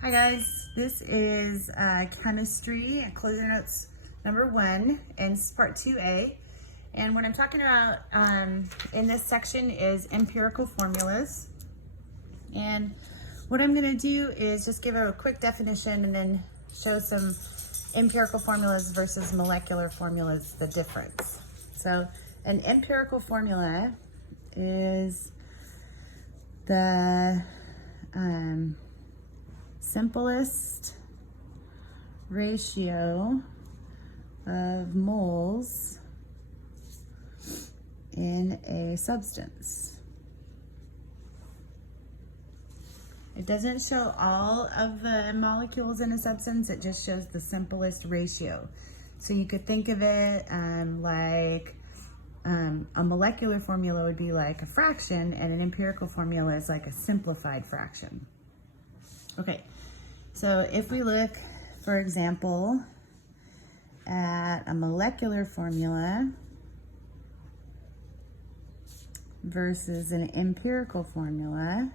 Hi guys, this is chemistry closing notes number 1, and this is part 2A. And what I'm talking about in this section is empirical formulas. And what I'm going to do is just give a quick definition and then show some empirical formulas versus molecular formulas, the difference. So an empirical formula is the simplest ratio of moles in a substance. It doesn't show all of the molecules in a substance, it just shows the simplest ratio. So you could think of it like a molecular formula would be like a fraction, and an empirical formula is like a simplified fraction. Okay, so if we look, for example, at a molecular formula versus an empirical formula,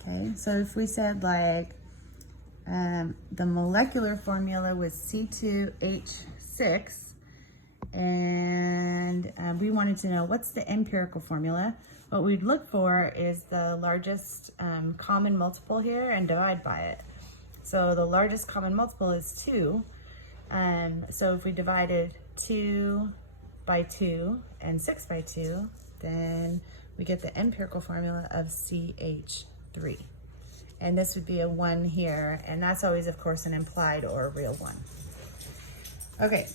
okay, so if we said like the molecular formula was C2H6, and we wanted to know what's the empirical formula. What we'd look for is the largest common multiple here and divide by it. So the largest common multiple is 2. So if we divided 2 by 2 and 6 by 2, then we get the empirical formula of CH3. And this would be a 1 here, and that's always, of course, an implied or a real 1. Okay,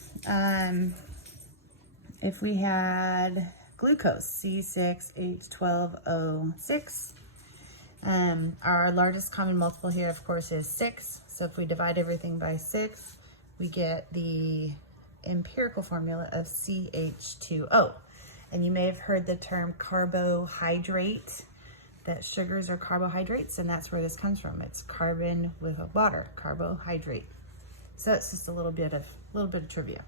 if we had glucose, C6H12O6, our largest common multiple here, of course, is 6. So if we divide everything by 6, we get the empirical formula of CH2O. And you may have heard the term carbohydrate, that sugars are carbohydrates, and that's where this comes from. It's carbon with a water, carbohydrate. So that's just a little bit of trivia.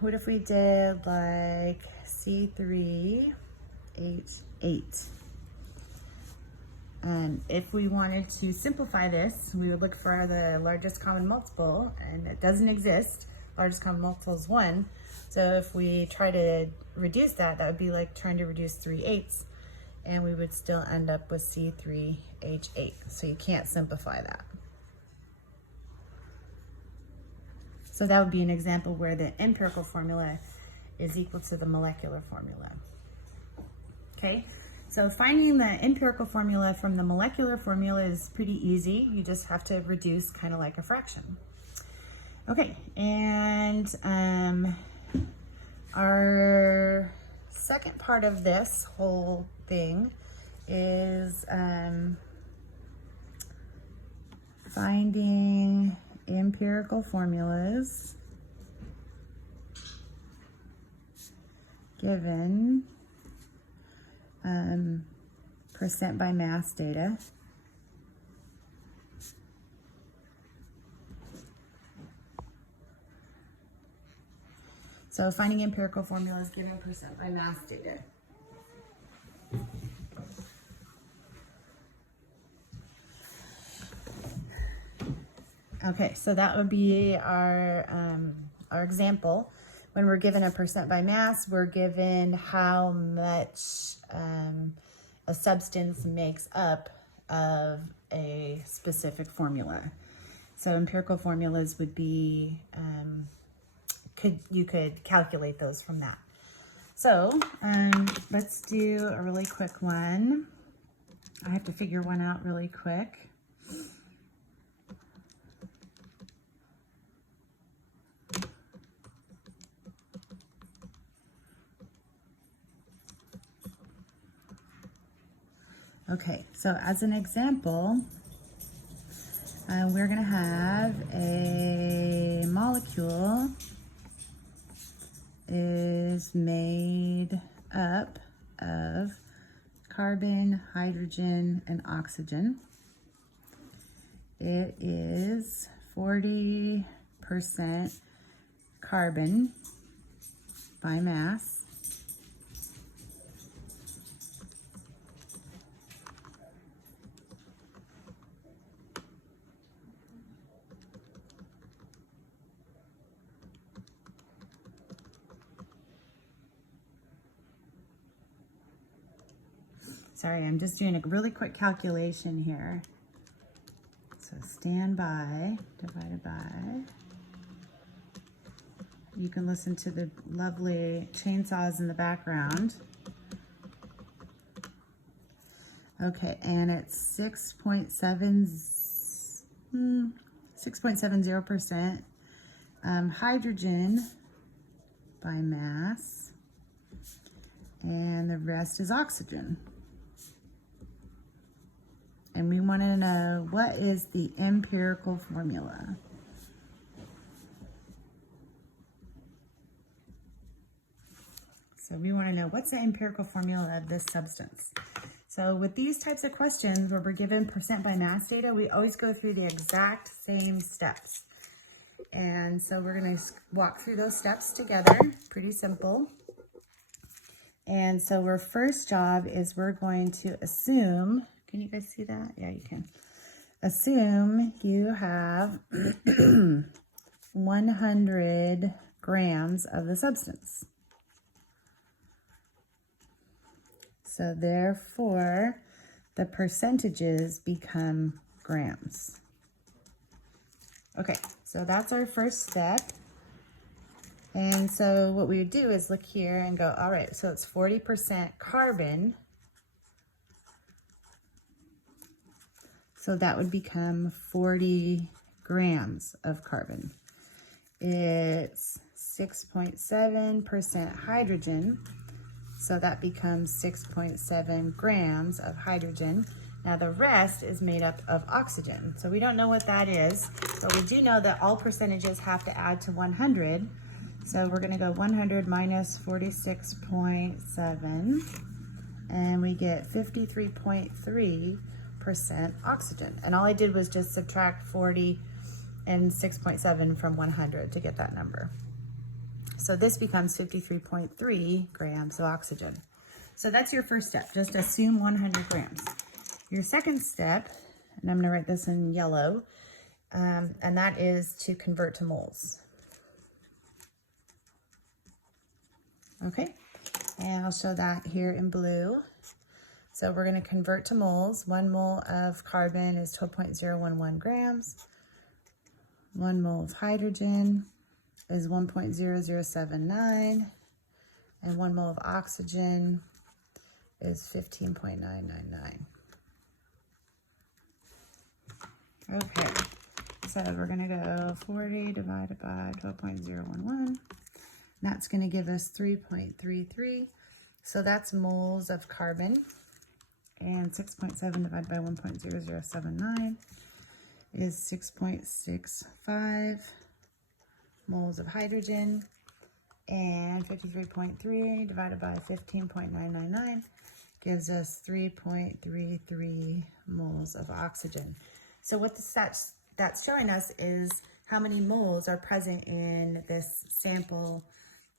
What if we did like C3H8? If we wanted to simplify this, we would look for the largest common multiple, and it doesn't exist. Largest common multiple is 1. So if we try to reduce that, that would be like trying to reduce 3/8, and we would still end up with C3H8. So you can't simplify that. So that would be an example where the empirical formula is equal to the molecular formula. Okay, so finding the empirical formula from the molecular formula is pretty easy. You just have to reduce kind of like a fraction. Okay, and our second part of this whole thing is finding empirical formulas given percent by mass data. So finding empirical formulas given percent by mass data. Okay, so that would be our example. When we're given a percent by mass, we're given how much a substance makes up of a specific formula. So empirical formulas would be, you could calculate those from that. So let's do a really quick one. I have to figure one out really quick. Okay, so as an example, we're going to have a molecule is made up of carbon, hydrogen, and oxygen. It is 40% carbon by mass Sorry, I'm just doing a really quick calculation here. So standby divided by, you can listen to the lovely chainsaws in the background. Okay, and it's 6.70% hydrogen by mass, and the rest is oxygen. And we want to know, what is the empirical formula? So we want to know, what's the empirical formula of this substance? So with these types of questions where we're given percent by mass data, we always go through the exact same steps. And so we're going to walk through those steps together. Pretty simple. And so our first job is we're going to assume, can you guys see that? Yeah, you can. Assume you have 100 grams of the substance. So therefore, the percentages become grams. Okay, so that's our first step. And so what we would do is look here and go, all right, so it's 40% carbon. So that would become 40 grams of carbon. It's 6.7% hydrogen. So that becomes 6.7 grams of hydrogen. Now the rest is made up of oxygen. So we don't know what that is, but we do know that all percentages have to add to 100. So we're gonna go 100 minus 46.7, and we get 53.3% oxygen. And all I did was just subtract 40 and 6.7 from 100 to get that number. So this becomes 53.3 grams of oxygen. So that's your first step, just assume 100 grams. Your second step, and I'm gonna write this in yellow, and that is to convert to moles. Okay, and I'll show that here in blue. So we're gonna convert to moles. 1 mole of carbon is 12.011 grams. 1 mole of hydrogen is 1.0079, and 1 mole of oxygen is 15.999. Okay, so we're gonna go 40 divided by 12.011. That's gonna give us 3.33. So that's moles of carbon. And 6.7 divided by 1.0079 is 6.65 moles of hydrogen, and 53.3 divided by 15.999 gives us 3.33 moles of oxygen. So what that's showing us is how many moles are present in this sample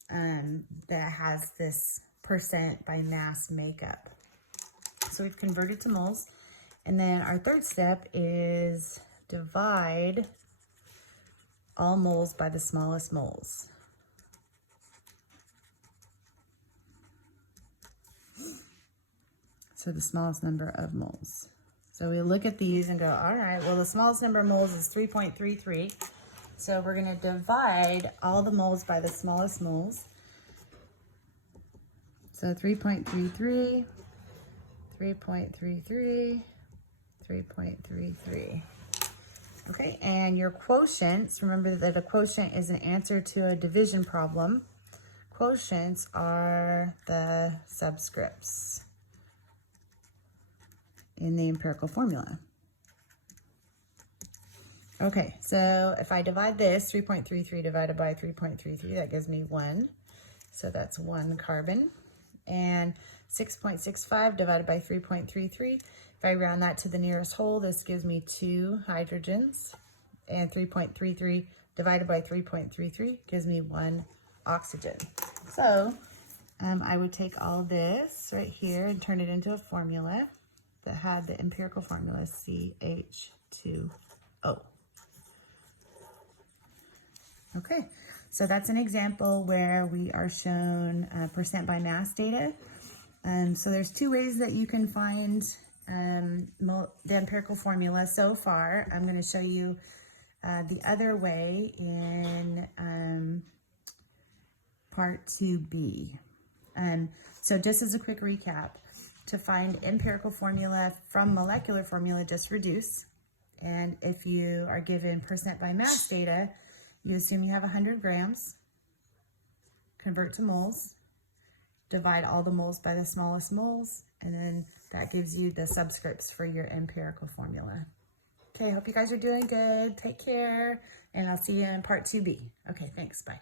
that has this percent by mass makeup. So we've converted to moles. And then our third step is divide all moles by the smallest moles. So the smallest number of moles. So we look at these and go, all right, well, the smallest number of moles is 3.33. So we're going to divide all the moles by the smallest moles. So 3.33, 3.33, 3.33. Okay, and your quotients, remember that a quotient is an answer to a division problem. Quotients are the subscripts in the empirical formula. Okay, so if I divide this, 3.33 divided by 3.33, that gives me 1. So that's 1 carbon. And 6.65 divided by 3.33, if I round that to the nearest whole, this gives me 2 hydrogens. And 3.33 divided by 3.33 gives me 1 oxygen. So I would take all this right here and turn it into a formula that had the empirical formula CH2O. Okay, so that's an example where we are shown percent by mass data. So there's two ways that you can find the empirical formula so far. I'm going to show you the other way in part 2b. So just as a quick recap, to find empirical formula from molecular formula, just reduce. And if you are given percent by mass data, you assume you have 100 grams, convert to moles, divide all the moles by the smallest moles, and then that gives you the subscripts for your empirical formula. Okay, hope you guys are doing good. Take care, and I'll see you in part 2b. Okay, thanks. Bye.